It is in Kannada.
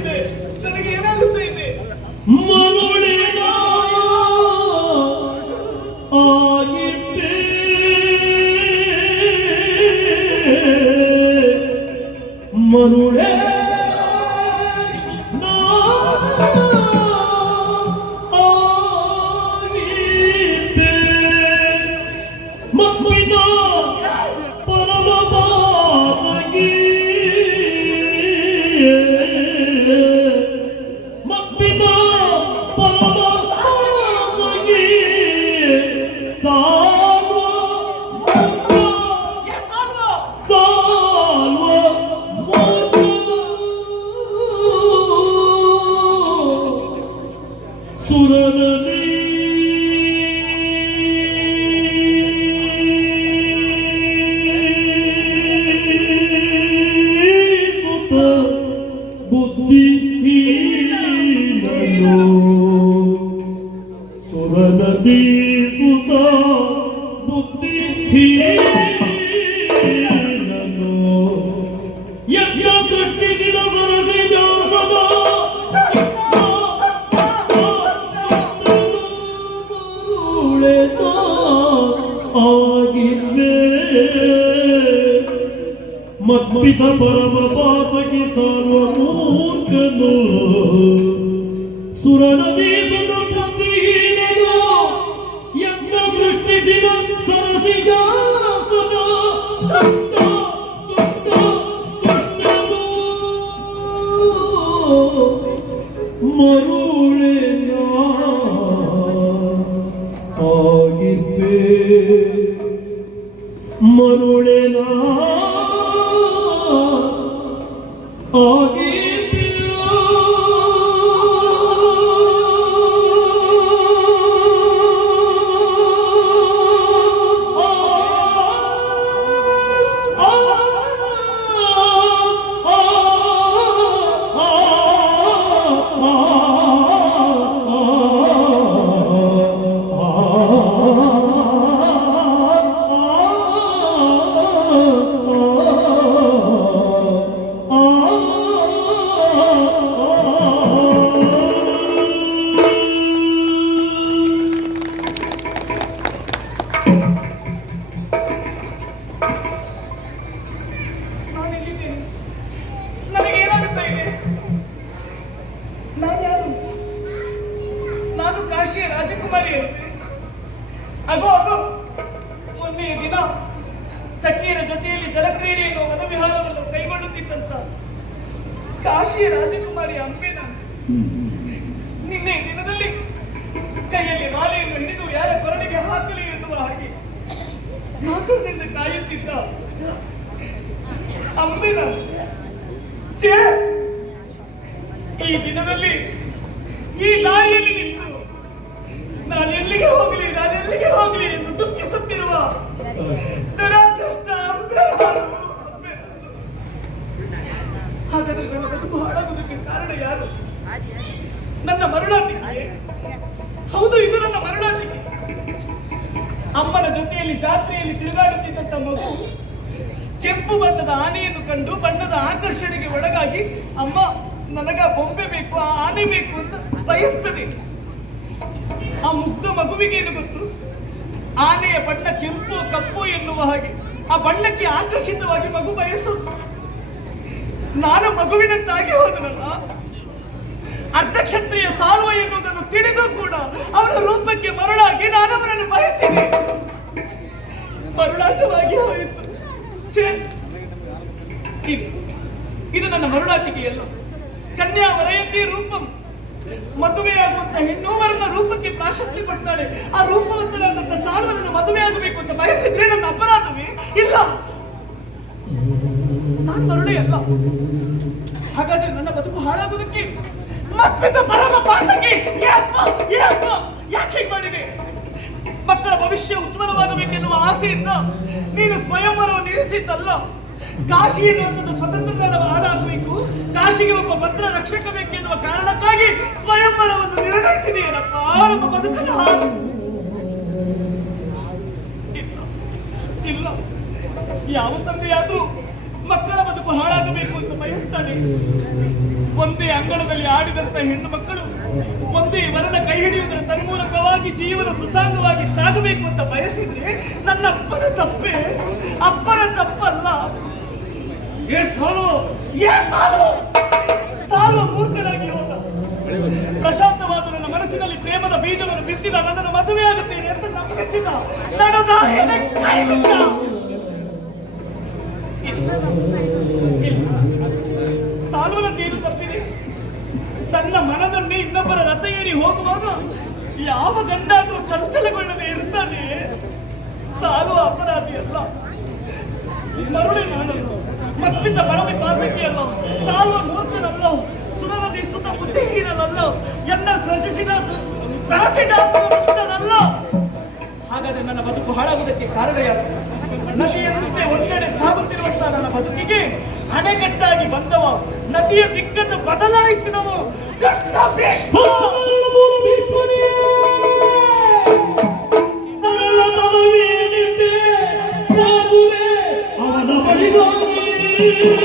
ಇದೆ. ನನಗೆ ಏನಾಗುತ್ತಾ ಇದೆ? ಮರುಳೇ ಸುರನದಿ ಬುದ್ಧಿ ಸುರನದಿ ಸುತ ಆಗಿದ್ದೆ ಮತ್ಪಿತ ಪರಮ ಪಾತಕಿ ಸರ್ವ ಮೂರ್ಖನು ಸುರನದಿ ನಾನು ನಾನು ಕಾಶಿಯ ರಾಜಕುಮಾರಿ. ಅಗೋ ಅಗೋ ಮೊನ್ನೆಯ ದಿನ ಸಖಿಯರ ಜೊತೆಯಲ್ಲಿ ಜಲಕ್ರೀಡೆ ಎನ್ನುವ ವನವಿಹಾರವನ್ನು ಕೈಗೊಳ್ಳುತ್ತಿದ್ದಂತ ಕಾಶಿಯ ರಾಜಕುಮಾರಿ ಅಂಬೆ ನಾನು. ನಿನ್ನೆ ದಿನದಲ್ಲಿ ಕೈಯಲ್ಲಿ ಮಾಲೆಯನ್ನು ಹಿಡಿದು ಯಾರ ಕೊರಳಿಗೆ ಹಾಕಲಿ ಎನ್ನುವ ಹಾಗೆ ಕಾತುರದಿಂದ ಕಾಯುತ್ತಿದ್ದ ಅಂಬೆ ನಾನು. ಈ ದಿನದಲ್ಲಿ ಈ ದಾರಿಯಲ್ಲಿ ನಿಂತು ನಾನು ಎಲ್ಲಿಗೆ ಹೋಗಲಿ? ನಾನು ಎಲ್ಲಿಗೆ ಹೋಗಲಿ ಎಂದು ದುಃಖಿಸುತ್ತಿರುವ ದುರಾದೃಷ್ಟ. ಹಾಗಾದ್ರೆ ಬದುಕು ಹಾಳಾಗುವುದಕ್ಕೆ ಕಾರಣ ಯಾರು? ನನ್ನ ಮರಳಾಟಿಕೆ. ಹೌದು, ಇದು ನನ್ನ ಮರಳಾಟಿಕೆ. ಅಮ್ಮನ ಜೊತೆಯಲ್ಲಿ ಜಾತ್ರೆಯಲ್ಲಿ ತಿರುಗಾಡುತ್ತಿದ್ದಂತ ಮಗು ಕೆಂಪು ಬಣ್ಣದ ಆನೆಯನ್ನು ಕಂಡು ಬಣ್ಣದ ಆಕರ್ಷಣೆಗೆ ಒಳಗಾಗಿ, ಅಮ್ಮ, ನನಗ ಬೊಂಬೆ ಬೇಕು, ಆ ಆನೆ ಬೇಕು ಅಂತ ಬಯಸ್ತದೆ. ಆ ಮುಗ್ಧ ಮಗುವಿಗೆ ಏನು ಗೊತ್ತು ಆನೆಯ ಬಣ್ಣ ಕೆಂಪು, ಕಪ್ಪು ಎನ್ನುವ ಹಾಗೆ, ಆ ಬಣ್ಣಕ್ಕೆ ಆಕರ್ಷಿತವಾಗಿ ಮಗು ಬಯಸುವುದು ನಾನು ಮಗುವಿನಂತಾಗಿ ಹೋದನಲ್ಲ, ಅರ್ಧಕ್ಷತ್ರಿಯ ಸಾಲ್ವ ಎನ್ನುವುದನ್ನು ತಿಳಿದು ಕೂಡ ಅವನ ರೂಪಕ್ಕೆ ಮರಳಾಗಿ ನಾನು ಅವನನ್ನು ಬಯಸಿದೆ. ಮರುಳಾಟವಾಗಿ ಹೋಯಿತು. ಇದು ನನ್ನ ಮರುಳಾಟಿಕೆಯಲ್ಲ. ಕನ್ಯಾ ವರಯಂತಿ ರೂಪಂ. ಮದುವೆಯಾಗುವಂತ ಹೆಣ್ಣುವರನ್ನ ರೂಪಕ್ಕೆ ಪ್ರಾಶಸ್ತ್ಯ ಪಡ್ತಾಳೆ ಆ ರೂಪವಂತರಾದಂತಹ ಸಾರ್ವಜನ ಮದುವೆ ಆಗಬೇಕು ಅಂತ ಬಯಸಿದ್ರೆ ನನ್ನ ಅಪರಾಧವೇ? ಇಲ್ಲ. ನಾನು ಮರುಳೆ ಅಲ್ಲ. ಹಾಗಾದ್ರೆ ನನ್ನ ಬದುಕು ಹಾಳಾಗೋದಕ್ಕೆ ಮಸ್ಮಿತ ಪರಮ ಪಾಠಕ್ಕೆ ಯಾಕೆ ಮಾಡಿದೆ? ಮಕ್ಕಳ ಭವಿಷ್ಯ ಉಜ್ವಲವಾಗಬೇಕೆನ್ನುವ ಆಸೆಯಿಂದ ನೀನು ಸ್ವಯಂವರವನ್ನು ಇರಿಸಿದ್ದಲ್ಲ. ಕಾಶಿ ಎನ್ನುವಂಥದ್ದು ಸ್ವತಂತ್ರ ಹಾಡಾಗಬೇಕು ಕಾಶಿಗೆ ಒಬ್ಬ ಭದ್ರ ರಕ್ಷಕ ಬೇಕೆನ್ನುವ ಕಾರಣಕ್ಕಾಗಿ ಸ್ವಯಂವರವನ್ನು ನಿರ್ಣಯಿಸಿದೆಯಲ್ಲಪ್ಪ ನಮ್ಮ ಬದುಕನ್ನು ಹಾಡು ಇಲ್ಲ. ಯಾವ ತಂದೆಯಾದ್ರೂ ಮಕ್ಕಳ ಬದುಕು ಹಾಳಾಗಬೇಕು ಅಂತ ಬಯಸ್ತಾನೆ. ಒಂದೇ ಅಂಗಳದಲ್ಲಿ ಆಡಿದಂತ ಹೆಣ್ಣು ಮಕ್ಕಳು, ಒಂದೇ ವರನ ಕೈ ಹಿಡಿಯುವುದರ ತನ್ಮೂಲಕವಾಗಿ ಜೀವನ ಸುಸಾಂಗವಾಗಿ ಸಾಗಬೇಕು ಅಂತ ಬಯಸಿದ್ರೆ ನನ್ನ ಅಪ್ಪನ ತಪ್ಪೇ? ಅಪ್ಪನ ತಪ್ಪಲ್ಲ. ಏ ಸಾಲು ಏ ಸಾಲು ಸಾಲು ಮೂರ್ಖನಾಗಿ ಪ್ರಶಾಂತವಾದ ನನ್ನ ಮನಸ್ಸಿನಲ್ಲಿ ಪ್ರೇಮದ ಬೀಜವನ್ನು ಬಿತ್ತಿದ ನನ್ನನ್ನು ಮದುವೆ ಆಗುತ್ತೇನೆ ಅಂತ ನಂಬಿಸಿದ ನಡೆದ ಕೈಬಿಟ್ಟ ಸಾಲುವನಂತೆ ಏನು ತಪ್ಪಿದೆ? ತನ್ನ ಮನದಲ್ಲಿ ಇನ್ನೊಬ್ಬರ ರಥ ಏರಿ ಹೋಗುವಾಗ ಯಾವ ಗಂಡ ಆದರೂ ಚಂಚಲಗೊಳ್ಳದೆ ಇರ್ತಾನೆ? ಸಾಲು ಅಪರಾಧಿ ಅಲ್ಲ. ಮರುಳೆ ನಾನಲ್ಲ. ಮತ್ತಿದ್ದ ಬರವಿ ಪಾತಕಿ ಅಲ್ಲ ಸಾಲುವ ಮೂರ್ಖನಲ್ಲ ಸುರನದಿ ಸುತ ಬುದ್ಧಿಹೀನನಲ್ಲ ಎನ್ನ ಸೃಜಿಸಿದ ಸರಸಿಜಾಸನಲ್ಲ ಹಾಗಾದ್ರೆ ನನ್ನ ಬದುಕು ಹಾಳಾಗುವುದಕ್ಕೆ ಕಾರಣ ಯಾರು ನದಿಯಂತೆ ಒಂದೆಡೆ ಸಾಗುತ್ತಿರುವಂತಹ ನನ್ನ ಬದುಕಿಗೆ ಅಣೆಕಟ್ಟಾಗಿ ಬಂದವ ನದಿಯ ದಿಕ್ಕನ್ನು ಬದಲಾಯಿಸಿದವ ಕಷ್ಟ ಭೀಷ್ಮ. Yeah.